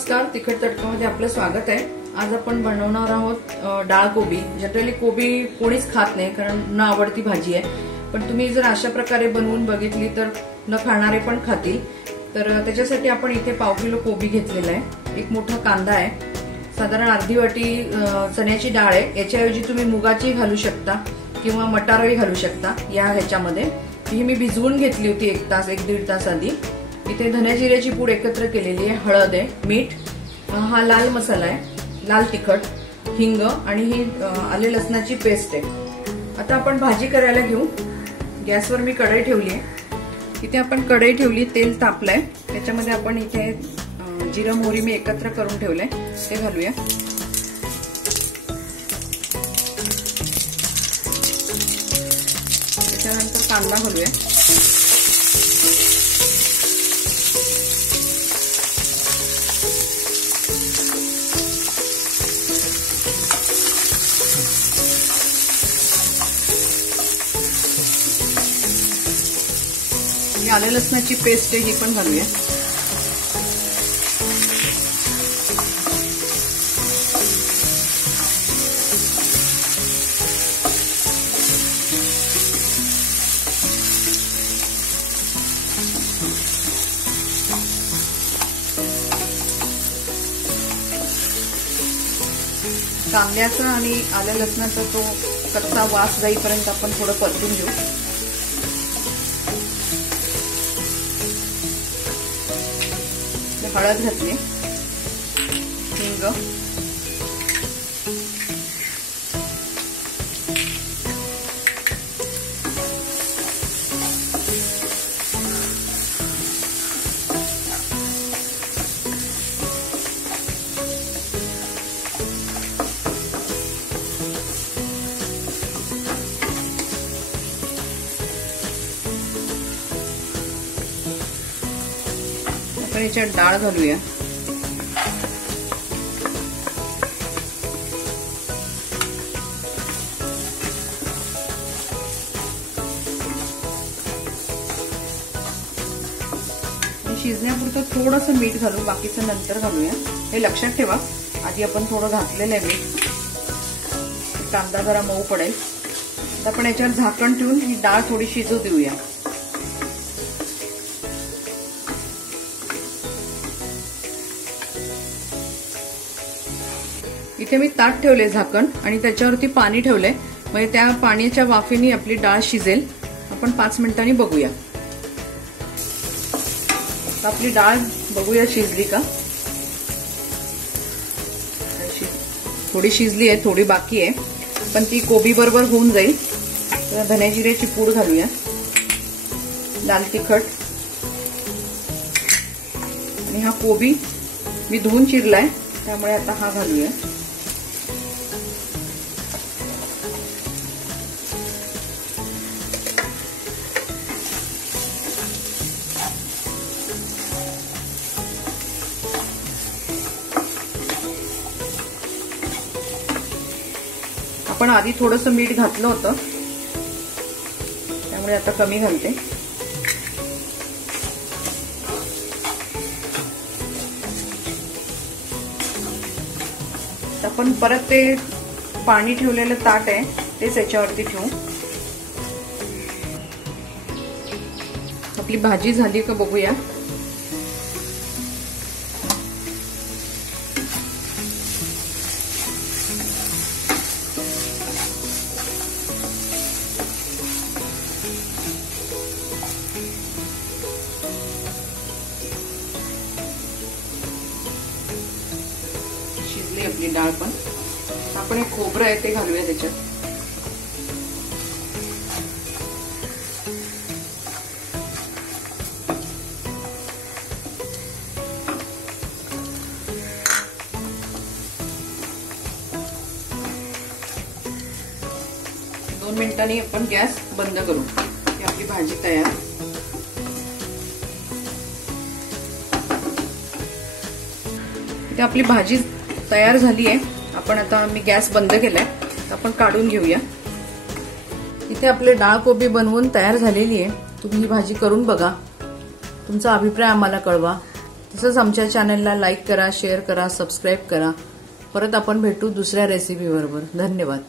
नमस्कार, तिखट तडकामध्ये आपलं स्वागत आहे। आज आपण बनवणार आहोत डाळ कोबी। जनरली कोबी कोणीच खात नाही कारण न आवडती भाजी आहे, पण तुम्ही जर अशा प्रकारे बनवून बघितली तर न खाणारे पण खातील। तर त्याच्यासाठी आपण इथे पाव किलो कोबी घेतलेला आहे, एक मोठा कांदा आहे, साधारण अर्धी वाटी चण्याची डाळ आहे। याच्याऐवजी तुम्ही मुगाची घालू शकता किंवा मटारही घालू शकता या ह्याच्यामध्ये। ही मी भिजवून घेतली होती 1 तास 1-1.5 तास आधी। इथे धने जिऱ्याची पूड एकत्र केलेली आहे, हळद आहे, मीठ, हा लाल मसाला आहे, लाल तिखट, हिंग आणि ही आले लसणाची पेस्ट आहे। आता आपण भाजी करायला घेऊ। गॅसवर मी कढई ठेवली आहे। इथे आपण कढई ठेवली, तेल तापलंय, त्याच्यामध्ये आपण इथे जिरं मोहरी मी एकत्र करून ठेवलंय ते घालूया। त्याच्यानंतर कांदा घालूया। आले लसणाची पेस्ट ही पण घालूया। कांद्याचा आणि आल्या लसणाचा तो कच्चा वास जाईपर्यंत आपण थोडं परतून घेऊ। हळद घातली, हिंग, आपण याच्यात डाळ घालूया। शिजण्यापुरतं थोडंसं मीठ घालू, बाकीचं नंतर घालूया। हे लक्षात ठेवा, आधी आपण थोडं घातलेलं आहे मीठ, कांदा जरा मऊ पडेल। आता आपण याच्यावर झाकण ठेवून ही डाळ थोडी शिजू देऊया। इथे मी ताट ठेवले झाकण आणि त्याच्यावरती पाणी ठेवले, म्हणजे त्या पाण्याच्या वाफेने आपली डाळ शिजेल। आपण 5 मिनिटांनी बघूया। आपली डाळ बघूया शिजली का। थोडी शिजली आहे, थोडी बाकी आहे, पण ती कोबी बरोबर होऊन जाईल। तर धने जिऱ्याची पूड घालूया, लाल तिखट, आणि हा कोबी मी धुवून चिरलाय त्यामुळे आता हा घालूया। आपण आधी थोडंसं मीठ घातलं होतं त्यामुळे आता कमी घालते। आपण परत ते पाणी ठेवलेलं ताट आहे तेच याच्यावरती ठेवू। आपली भाजी झाली का बघूया। शिजली आपली डाळ, पण आपण एक खोबरं आहे ते घालूया त्याच्यात। दोन मिनिटांनी आपण गॅस बंद करू। ही आपली भाजी तयार। इथे आपली भाजी तयार झाली आहे। आपण आता मी गॅस बंद केलाय, आपण काढून घेऊया। इथे आपले डाळ कोबी बनवून तयार झालेली आहे। तुम्ही ही भाजी करून बघा, तुमचा अभिप्राय आम्हाला कळवा। तसंच आमच्या चॅनलला लाईक करा, शेअर करा, सबस्क्राईब करा. परत आपण भेटू दुसऱ्या रेसिपी बरोबर. धन्यवाद.